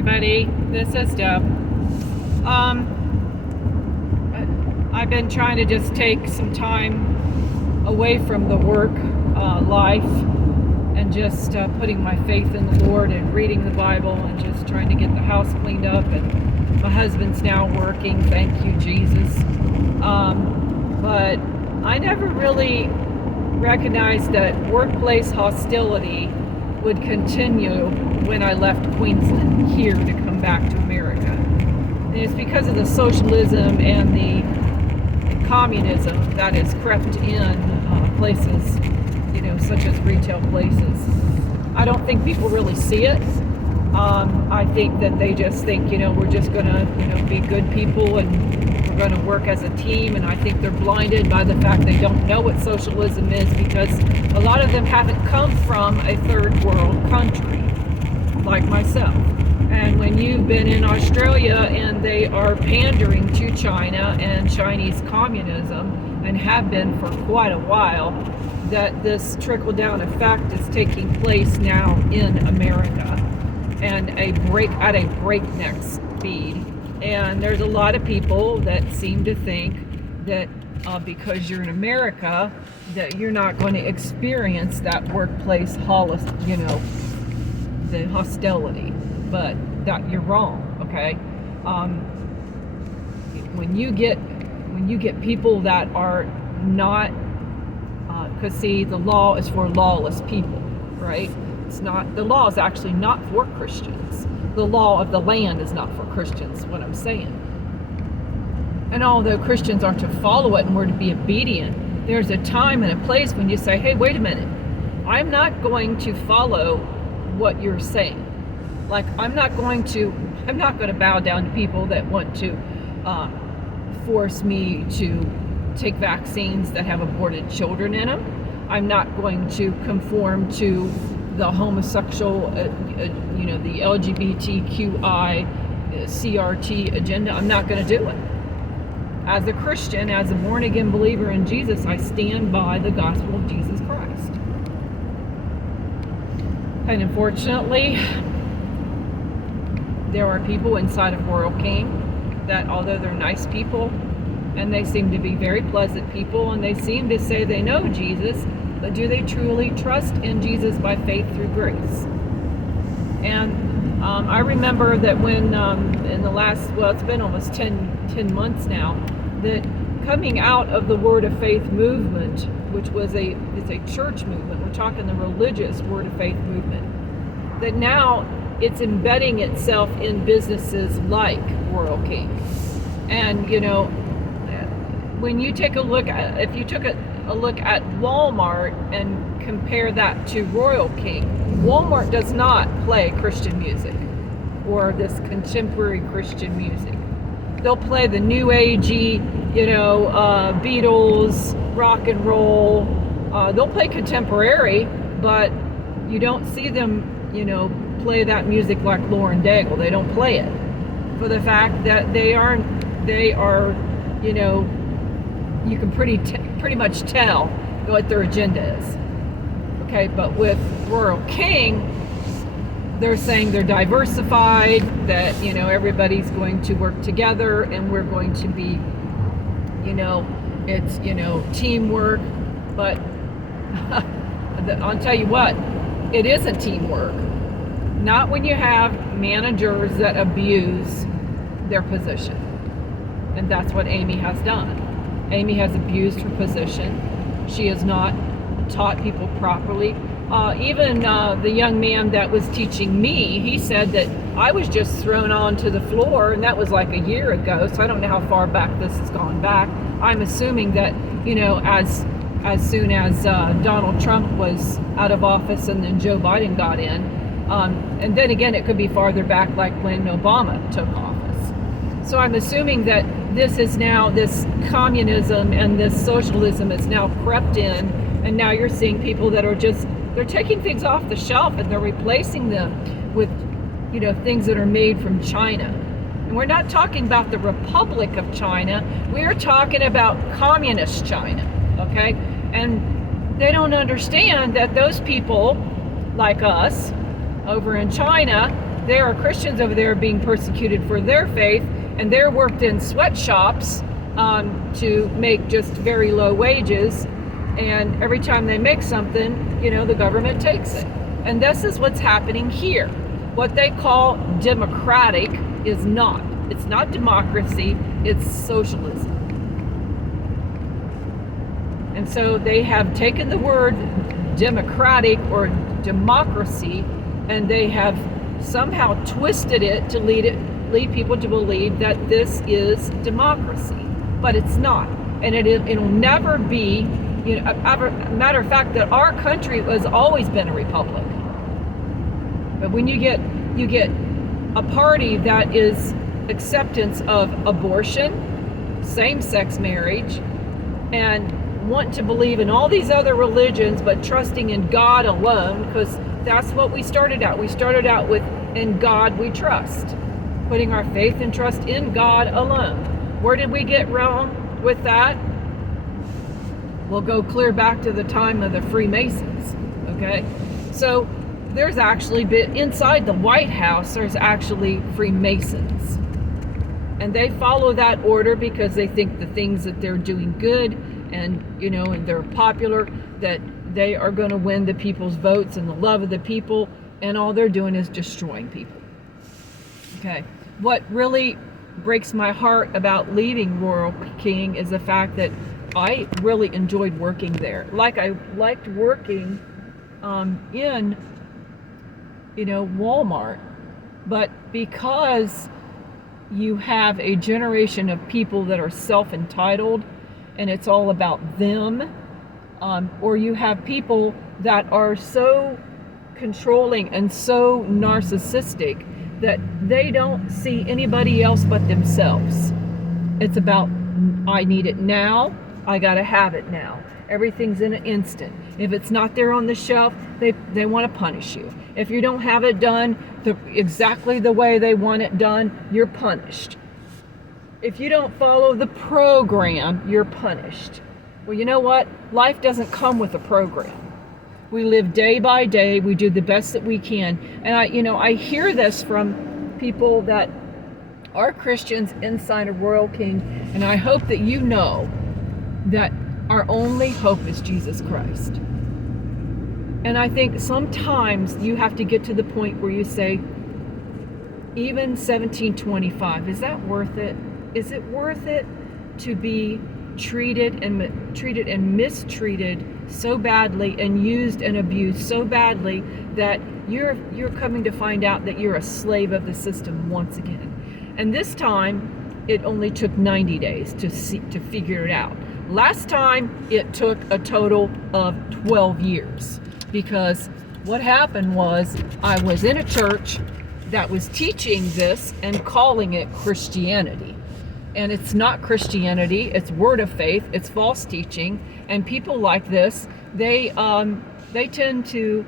everybody, this is Deb. I've been trying to just take some time away from the work life and just putting my faith in the Lord and reading the Bible and just trying to get the house cleaned up. And my husband's now working, thank you Jesus. But I never really recognized that workplace hostility would continue when I left Queensland here to come back to America. And it's because of the socialism and the communism that has crept in places, such as retail places. I don't think people really see it. I think that they just think, we're just gonna, be good people and we're gonna work as a team. And I think they're blinded by the fact they don't know what socialism is, because a lot of them haven't come from a third world country like myself. And when you've been in Australia and they are pandering to China and Chinese communism and have been for quite a while, that this trickle-down effect is taking place now in America and at a breakneck speed. And there's a lot of people that seem to think that because you're in America, that you're not going to experience that workplace the hostility. But that you're wrong, okay? When you get people that are not, because see, the law is for lawless people, right? It's not, the law is actually not for Christians. The law of the land is not for Christians, what I'm saying. And although Christians are to follow it and we're to be obedient, there's a time and a place when you say, hey, wait a minute, I'm not going to follow what you're saying. Like, I'm not going to bow down to people that want to force me to take vaccines that have aborted children in them. I'm not going to conform to the homosexual, the LGBTQI, CRT agenda. I'm not going to do it. As a Christian, as a born-again believer in Jesus, I stand by the gospel of Jesus Christ. And unfortunately, there are people inside of Royal King that, although they're nice people, and they seem to be very pleasant people, and they seem to say they know Jesus, but do they truly trust in Jesus by faith through grace? And I remember that when in the last, it's been almost 10 months now, that coming out of the Word of Faith movement, which was it's a church movement, we're talking the religious Word of Faith movement, that now it's embedding itself in businesses like Royal King. And when you take a look at, if you took a look at Walmart and compare that to Royal King, Walmart does not play Christian music or this contemporary Christian music. They'll play the new agey, Beatles, rock and roll. They'll play contemporary, but you don't see them, play that music like Lauren Daigle. They don't play it for the fact that they are, you can pretty much tell what their agenda is. Okay, but with Royal King, they're saying they're diversified, that, everybody's going to work together and we're going to be, it's, teamwork. But I'll tell you what, it isn't teamwork. Not when you have managers that abuse their position. And that's what Amy has done. Amy has abused her position. She has not taught people properly. Even the young man that was teaching me, he said that I was just thrown onto the floor, and that was like a year ago, so I don't know how far back this has gone back. I'm assuming that, as soon as Donald Trump was out of office and then Joe Biden got in, and then again, it could be farther back, like when Obama took office. So I'm assuming that this communism and this socialism is now crept in, and now you're seeing people that are they're taking things off the shelf and they're replacing them with, things that are made from China. And we're not talking about the Republic of China. We are talking about communist China, okay? And they don't understand that those people like us over in China, there are Christians over there being persecuted for their faith, and they're worked in sweatshops to make just very low wages. And every time they make something, the government takes it. And this is what's happening here. What they call democratic is not. It's not democracy, it's socialism. And so they have taken the word democratic or democracy, and they have somehow twisted it to lead people to believe that this is democracy. But it's not. And it'll never be, a matter of fact, that our country has always been a republic. But when you get a party that is acceptance of abortion, same-sex marriage, and want to believe in all these other religions, but trusting in God alone, because that's what we started out. We started out with, in God we trust, putting our faith and trust in God alone. Where did we get wrong with that? We'll go clear back to the time of the Freemasons, okay? So there's actually been, inside the White House, there's actually Freemasons. And they follow that order because they think the things that they're doing good and, and they're popular, that they are going to win the people's votes and the love of the people, and all they're doing is destroying people. Okay. What really breaks my heart about leaving Royal King is the fact that I really enjoyed working there. Like I liked working in, Walmart, but because you have a generation of people that are self-entitled and it's all about them, or you have people that are so controlling and so narcissistic that they don't see anybody else but themselves. It's about, I need it now, I gotta have it now. Everything's in an instant. If it's not there on the shelf, they want to punish you. If you don't have it done exactly the way they want it done, you're punished. If you don't follow the program, you're punished. Well, you know what? Life doesn't come with a program. We live day by day. We do the best that we can. And I hear this from people that are Christians inside of Royal King, and I hope that you know that our only hope is Jesus Christ. And I think sometimes you have to get to the point where you say, even 1725, is that worth it? Is it worth it to be treated and mistreated so badly and used and abused so badly that you're coming to find out that you're a slave of the system once again? And this time it only took 90 days to figure it out. Last time it took a total of 12 years, because what happened was I was in a church that was teaching this and calling it Christianity. And it's not Christianity, it's word of faith, it's false teaching, and people like this, they tend to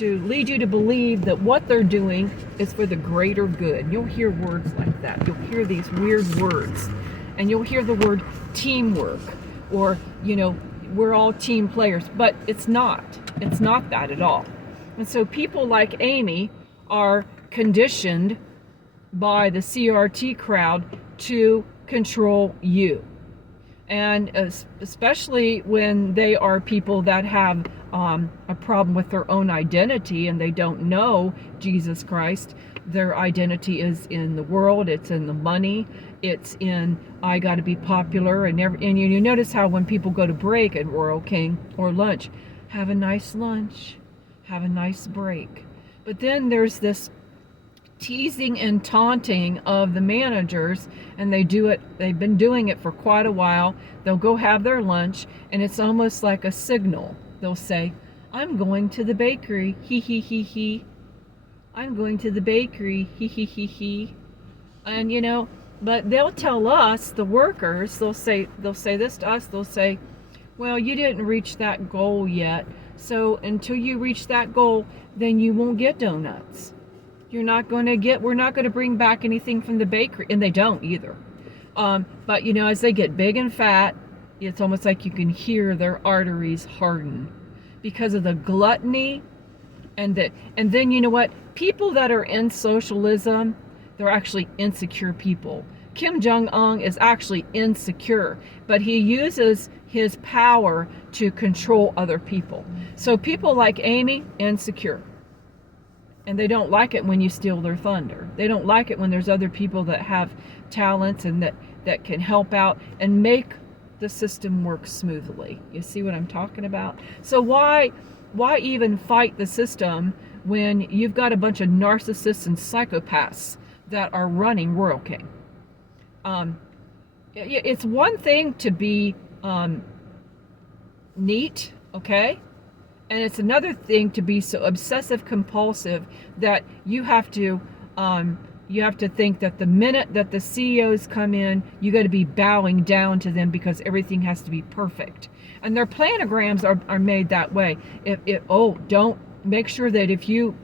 lead you to believe that what they're doing is for the greater good. You'll hear words like that. You'll hear these weird words, and you'll hear the word teamwork, or we're all team players, but it's not that at all. And so people like Amy are conditioned by the CRT crowd to control you. And especially when they are people that have a problem with their own identity and they don't know Jesus Christ. Their identity is in the world, it's in the money, it's in, I got to be popular, and you notice how when people go to break at Royal King or lunch, have a nice lunch, have a nice break. But then there's this teasing and taunting of the managers, and they've been doing it for quite a while. They'll go have their lunch, and it's almost like a signal. They'll say, I'm going to the bakery, he he he he. I'm going to the bakery, he he he he. And but they'll tell us, the workers, they'll say this to us, they'll say, well, you didn't reach that goal yet, so until you reach that goal, then you won't get donuts. We're not going to bring back anything from the bakery. And they don't either. But as they get big and fat, it's almost like you can hear their arteries harden because of the gluttony And then you know what? People that are in socialism, they're actually insecure people. Kim Jong-un is actually insecure, but he uses his power to control other people. So people like Amy, insecure. And they don't like it when you steal their thunder. They don't like it when there's other people that have talents and that can help out and make the system work smoothly. You see what I'm talking about? So why even fight the system when you've got a bunch of narcissists and psychopaths that are running Royal King? It's one thing to be neat, okay? And it's another thing to be so obsessive compulsive that you have to think that the minute that the CEOs come in, you got to be bowing down to them because everything has to be perfect. And their planograms are made that way. Don't make sure that if you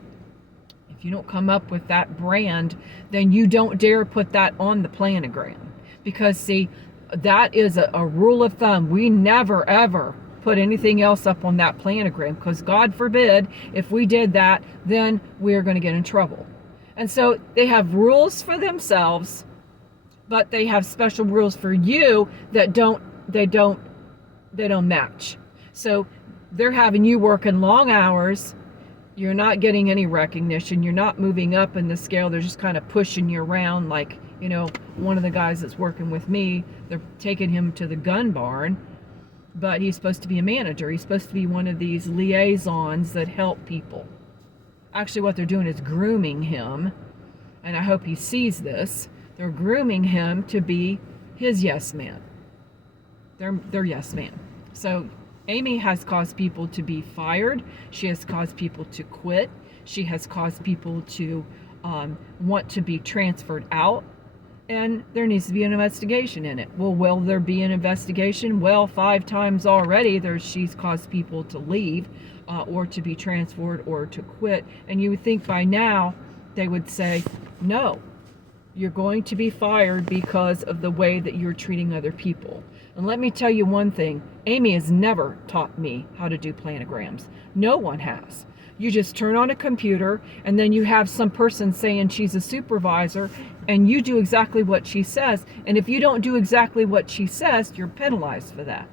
don't come up with that brand, then you don't dare put that on the planogram. Because see, that is a rule of thumb. We never ever put anything else up on that planogram, because God forbid if we did that, then we're going to get in trouble. And so they have rules for themselves, but they have special rules for you that don't match. So they're having you working long hours. You're not getting any recognition. You're not moving up in the scale. They're just kind of pushing you around. Like, one of the guys that's working with me, they're taking him to the gun barn, but he's supposed to be a manager. He's supposed to be one of these liaisons that help people. Actually, what they're doing is grooming him, and I hope he sees this. They're grooming him to be his yes man. They're yes man. So Amy has caused people to be fired. She has caused people to quit. She has caused people to want to be transferred out. And there needs to be an investigation in it. Well, will there be an investigation? Well, 5 times already she's caused people to leave or to be transferred or to quit. And you would think by now they would say, no, you're going to be fired because of the way that you're treating other people. And let me tell you one thing. Amy has never taught me how to do planograms. No one has. You just turn on a computer and then you have some person saying she's a supervisor and you do exactly what she says. And if you don't do exactly what she says, you're penalized for that.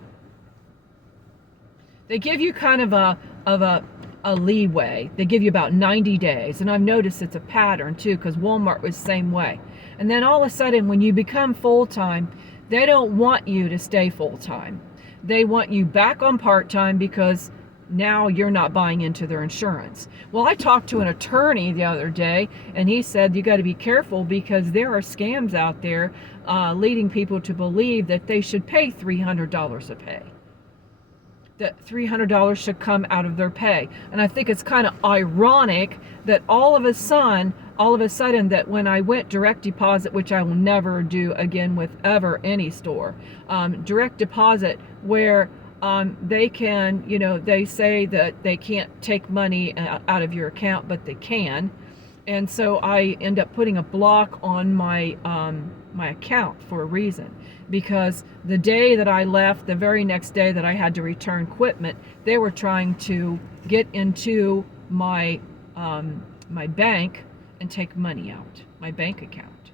They give you kind of a leeway. They give you about 90 days. And I've noticed it's a pattern too, because Walmart was the same way. And then all of a sudden when you become full-time, they don't want you to stay full-time. They want you back on part-time because now you're not buying into their insurance. Well, I talked to an attorney the other day, and he said you got to be careful because there are scams out there leading people to believe that they should pay $300 a pay. That $300 should come out of their pay. And I think it's kind of ironic that all of a sudden that when I went direct deposit, which I will never do again with ever any store, direct deposit where they can, they say that they can't take money out of your account, but they can. And so I end up putting a block on my my account for a reason, because the day that I left, the very next day that I had to return equipment, they were trying to get into my my bank and take money out, my bank account,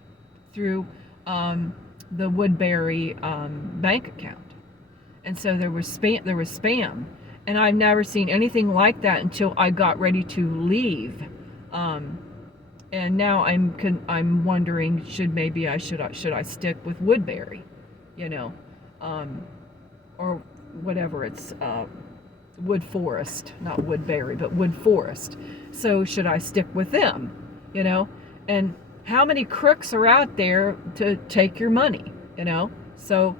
through the Woodbury bank account. And so there was spam, and I've never seen anything like that until I got ready to leave. And now I'm wondering, should I stick with Woodbury, or whatever it's Wood Forest, not Woodbury, but Wood Forest. So should I stick with them, And how many crooks are out there to take your money, So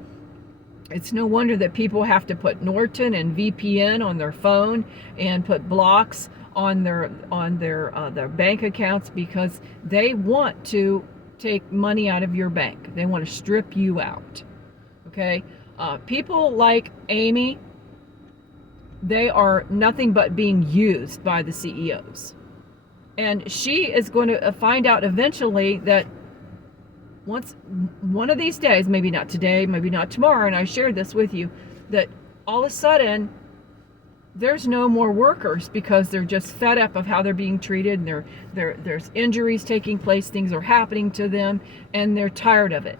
it's no wonder that people have to put Norton and VPN on their phone and put blocks on their bank accounts, because they want to take money out of your bank. They want to strip you out. Okay? People like Amy, they are nothing but being used by the CEOs. And she is going to find out eventually that one of these days, maybe not today, maybe not tomorrow, and I shared this with you, that all of a sudden there's no more workers because they're just fed up of how they're being treated, and there's injuries taking place, things are happening to them, and they're tired of it.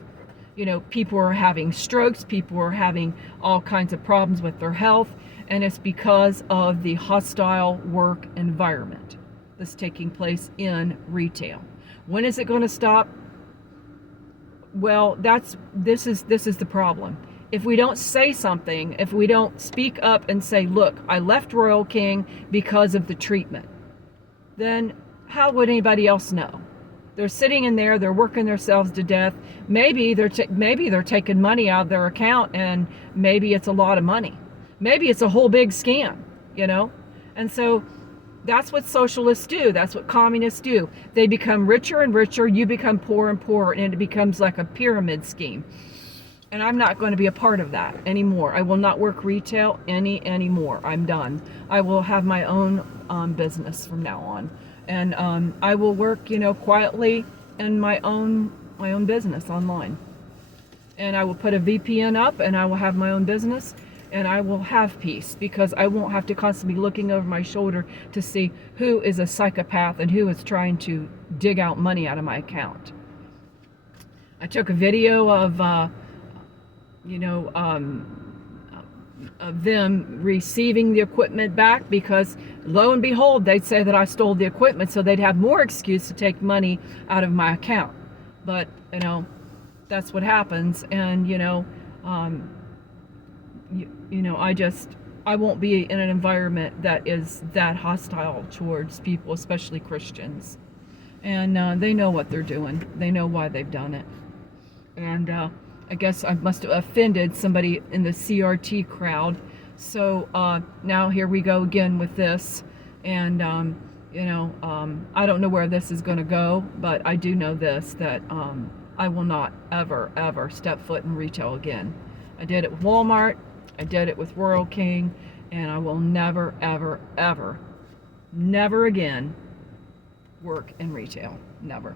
You know, people are having strokes, people are having all kinds of problems with their health, and it's because of the hostile work environment that's taking place in retail. When is it going to stop? Well, this is the problem. If we don't say something, if we don't speak up and say, look, I left Royal King because of the treatment, then how would anybody else know? They're sitting in there, they're working themselves to death. Maybe they're taking money out of their account, and maybe it's a lot of money. Maybe it's a whole big scam, you know? And so that's what socialists do. That's what communists do. They become richer and richer, you become poorer and poorer, and it becomes like a pyramid scheme. And I'm not going to be a part of that anymore. I will not work retail anymore. I'm done. I will have my own business from now on. And I will work, you know, quietly in my own business online. And I will put a VPN up, and I will have my own business, and I will have peace, because I won't have to constantly be looking over my shoulder to see who is a psychopath and who is trying to dig out money out of my account. I took a video of, of them receiving the equipment back, because lo and behold, they'd say that I stole the equipment, so they'd have more excuse to take money out of my account. But, you know, that's what happens. And, I won't be in an environment that is that hostile towards people, especially Christians. And they know what they're doing. They know why they've done it. And I guess I must have offended somebody in the CRT crowd. So now here we go again with this. And, I don't know where this is going to go, but I do know this, that I will not ever step foot in retail again. I did it with Walmart. I did it with Royal King. And I will never, ever, ever, never again work in retail. Never.